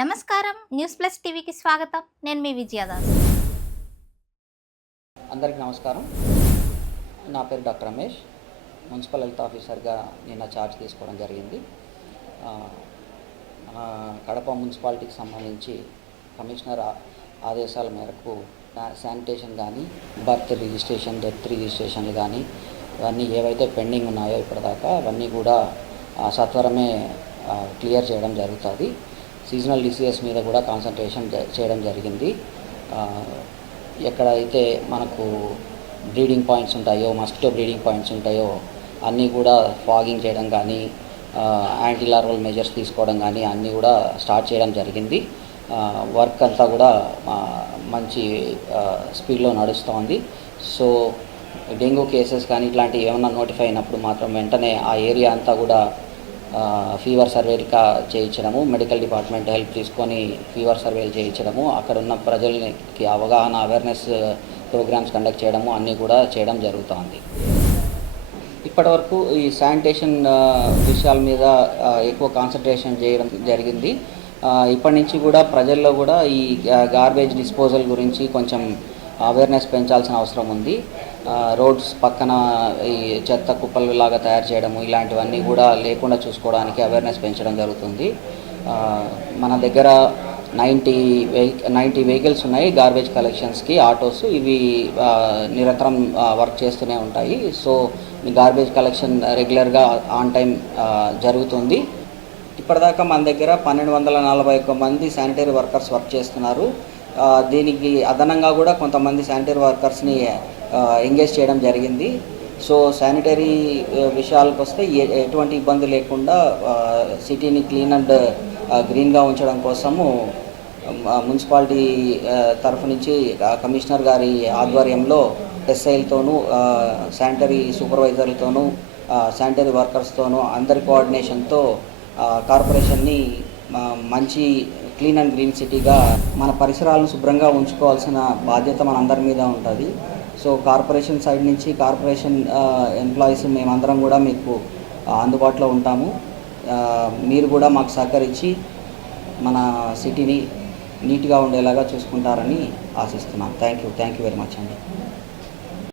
నమస్కారం. News plus టీవీకి స్వాగతం. నేను మీ విజయదాస్. అందరికీ నమస్కారం. నా పేరు డాక్టర్ రమేష్. మున్సిపల్ హెల్త్ ఆఫీసర్గా నిన్న ఛార్జ్ తీసుకోవడం జరిగింది. కడప మున్సిపాలిటీకి సంబంధించి కమిషనర్ ఆదేశాల మేరకు శానిటేషన్ కానీ, బర్త్ రిజిస్ట్రేషన్, డెత్ రిజిస్ట్రేషన్లు కానీ ఇవన్నీ ఏవైతే పెండింగ్ ఉన్నాయో ఇప్పటిదాకా అవన్నీ కూడా సత్వరమే క్లియర్ చేయడం జరుగుతుంది. సీజనల్ డిసీజెస్ మీద కూడా కాన్సన్ట్రేషన్ చేయడం జరిగింది. ఎక్కడైతే మనకు బ్రీడింగ్ పాయింట్స్ ఉంటాయో, మస్కిటో బ్రీడింగ్ పాయింట్స్ ఉంటాయో అన్నీ కూడా ఫాగింగ్ చేయడం కానీ, యాంటీ లార్వల్ మెజర్స్ తీసుకోవడం కానీ అన్నీ కూడా స్టార్ట్ చేయడం జరిగింది. వర్క్ అంతా కూడా మంచి స్పీడ్లో నడుస్తోంది. సో డెంగ్యూ కేసెస్ కానీ ఇట్లాంటివి ఏమన్నా నోటిఫై అయినప్పుడు మాత్రం వెంటనే ఆ ఏరియా అంతా కూడా ఫీవర్ సర్వేలు చేయించడము, మెడికల్ డిపార్ట్మెంట్ హెల్ప్ తీసుకొని ఫీవర్ సర్వేలు చేయించడము, అక్కడ ఉన్న ప్రజలకి అవగాహన అవేర్నెస్ ప్రోగ్రామ్స్ కండక్ట్ చేయడము అన్నీ కూడా చేయడం జరుగుతోంది. ఇప్పటివరకు ఈ శానిటేషన్ విషయాల మీద ఎక్కువ కాన్సన్ట్రేషన్ చేయడం జరిగింది. ఇప్పటి నుంచి కూడా ప్రజల్లో కూడా ఈ గార్బేజ్ డిస్పోజల్ గురించి కొంచెం అవేర్నెస్ పెంచాల్సిన అవసరం ఉంది. రోడ్స్ పక్కన ఈ చెత్త కుప్పలు లాగా తయారు చేయడము ఇలాంటివన్నీ కూడా లేకుండా చూసుకోవడానికి అవేర్నెస్ పెంచడం జరుగుతుంది. మన దగ్గర 90 వెహికల్స్ ఉన్నాయి గార్బేజ్ కలెక్షన్స్కి, ఆటోస్. ఇవి నిరంతరం వర్క్ చేస్తూనే ఉంటాయి. సో గార్బేజ్ కలెక్షన్ రెగ్యులర్గా ఆన్ టైం జరుగుతుంది. ఇప్పటిదాకా మన దగ్గర 1241 మంది శానిటరీ వర్కర్స్ వర్క్ చేస్తున్నారు. దీనికి అదనంగా కూడా కొంతమంది శానిటరీ వర్కర్స్ని ఎంగేజ్ చేయడం జరిగింది. సో శానిటరీ విషయాలకు వస్తే ఎటువంటి ఇబ్బంది లేకుండా సిటీని క్లీన్ అండ్ గ్రీన్గా ఉంచడం కోసము మున్సిపాలిటీ తరఫు నుంచి కమిషనర్ గారి ఆధ్వర్యంలో ఎస్ఐలతోనూ, శానిటరీ సూపర్వైజర్లతోనూ, శానిటరీ వర్కర్స్తోనూ అందరి కోఆర్డినేషన్తో కార్పొరేషన్ని మంచి క్లీన్ అండ్ గ్రీన్ సిటీగా, మన పరిసరాలను శుభ్రంగా ఉంచుకోవాల్సిన బాధ్యత మనందరి మీద ఉంటుంది. సో కార్పొరేషన్ సైడ్ నుంచి కార్పొరేషన్ ఎంప్లాయీస్ మేమందరం కూడా మీకు అందుబాటులో ఉంటాము. మీరు కూడా మాకు సహకరించి మన సిటీని నీట్గా ఉండేలాగా చూసుకుంటారని ఆశిస్తున్నాం. థ్యాంక్ యూ వెరీ మచ్ అండి.